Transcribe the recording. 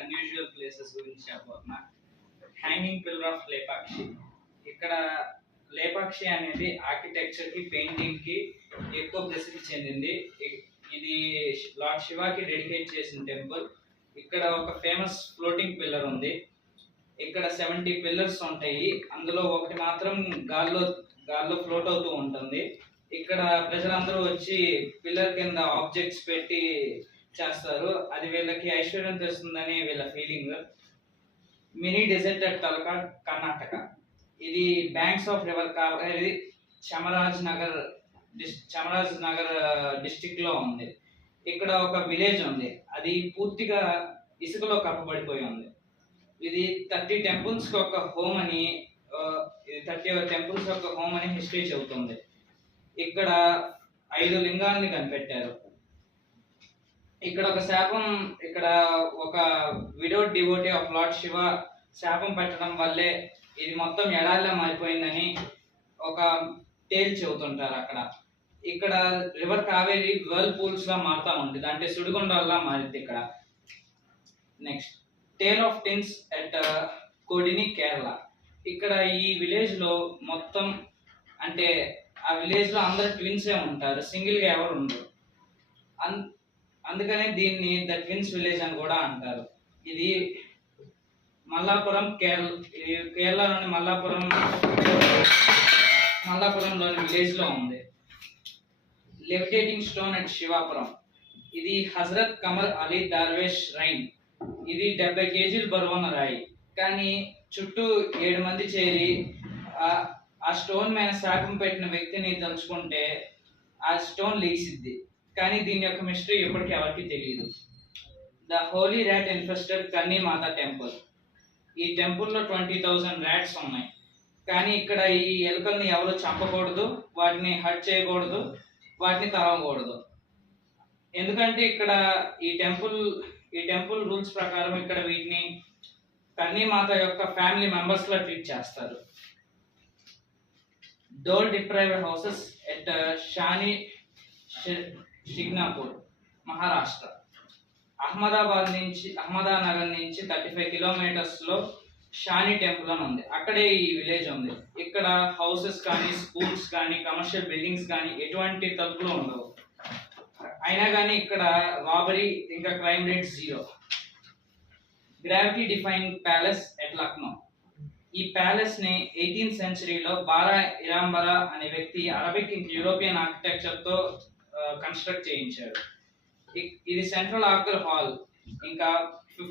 Unusual places గురించి చెప్పబోతున్నా. Hanging pillar of Lepakshi. ఇక్కడ లేపాక్షి అనేది ఆర్కిటెక్చర్ కి, పెయింటింగ్ కి ఎక్కువ ప్రసిద్ధి చెందింది. ఇది లార్డ్ శివాకి డెడికేట్ చేసిన టెంపుల్. ఇక్కడ ఒక ఫేమస్ ఫ్లోటింగ్ పిల్లర్ ఉంది. ఇక్కడ 70 పిల్లర్స్ ఉంటాయి. అందులో ఒకటి మాత్రం గాల్లో ఫ్లోట్ అవుతూ ఉంటుంది. ఇక్కడ ప్రజలందరూ వచ్చి పిల్లర్ కింద ఆబ్జెక్ట్స్ పెట్టి చేస్తారు. అది వీళ్ళకి ఐశ్వర్యం తెస్తుందని వీళ్ళ feeling. Mini desert at Talakad, Karnataka. ఇది banks of river Kaveri, Chamaraj Nagar district లో ఉంది. ఇక్కడ ఒక విలేజ్ ఉంది. అది పూర్తిగా ఇసుకలో కప్పబడిపోయి ఉంది. ఇది 30 టెంపుల్స్ ఒక హోమ్ అని 30 టెంపుల్స్ ఒక హోమ్ అని హిస్టరీ చెబుతుంది. ఇక్కడ 5 లింగాల్ని కనిపెట్టారు. ఇక్కడ ఒక widowed devotee of lord Shiva శాపం పెట్టడం వల్లే ఇది మొత్తం ఎడారిలా మారిపోయిందని ఒక టేల్ చెబుతుంటారు. ఇక్కడ రివర్ కావేరి వర్ల్ పూల్స్ లా మారుతా ఉంటుంది, అంటే సుడిగుండాల్లా మారింది ఇక్కడ. Next, tale of twins at Kodinhi, Kerala. ఇక్కడ ఈ విలేజ్ లో మొత్తం, అంటే ఆ విలేజ్ లో అందరు ట్విన్సే ఉంటారు, సింగిల్ గా ఎవరు ఉండరు. అందుకనే దీన్ని ద ట్విన్స్ విలేజ్ అని కూడా అంటారు. ఇది మల్లాపురం, కేరళలోని మల్లాపురంలోని విలేజ్ లో ఉంది. Levitating stone at Shivapuram. ఇది హజరత్ కమర్ అలీ దార్వేష్ రైన్. ఇది 70 కేజీలు బరువున్న రాయి. కానీ చుట్టూ 7 మంది చేరి ఆ స్టోన్ మీద శాపం పెట్టిన వ్యక్తిని తలుచుకుంటే ఆ స్టోన్ లేచిద్ది. కానీ దీని యొక్క మిస్టరీ ఇప్పటికీ ఎవరికి తెలియదు. The Holi rat infested Kanni Mata temple. ఈ టెంపుల్లో 20,000 ర్యాట్స్ ఉన్నాయి. కానీ ఇక్కడ ఈ ఎలుకల్ని ఎవరు చంపకూడదు, వాటిని హర్ట్ చేయకూడదు, వాటిని తరవకూడదు. ఎందుకంటే ఇక్కడ ఈ టెంపుల్ రూల్స్ ప్రకారం ఇక్కడ వీటిని కన్నీమాత యొక్క ఫ్యామిలీ మెంబర్స్ లా ట్రీట్ చేస్తారు. Door deprived houses at Shani Shingnapur, Maharashtra. Ahmednagar నుంచి 35 కిలోమీటర్స్ లో షాని టెంపుల్ అని ఉంది. అక్కడే ఈ విలేజ్ ఉంది. ఇక్కడ హౌసెస్ కానీ, స్కూల్స్ కానీ, కమర్షియల్ బిల్డింగ్స్ కానీ ఎటువంటి తలుపులు ఉండవు. అయినా కానీ ఇక్కడ రాబరీ ఇంకా crime rate 0. Gravity define palace at Lucknow. ఈ ప్యాలెస్ ని 18th సెంచరీలో బారా ఇరాంబరా అనే వ్యక్తి అరబిక్ ఇంకా యూరోపియన్ ఆర్కిటెక్చర్ తో కన్స్ట్రక్ట్ చేయించాడు. ఇది సెంట్రల్ ఆర్కర్ హాల్ ఇంకా 50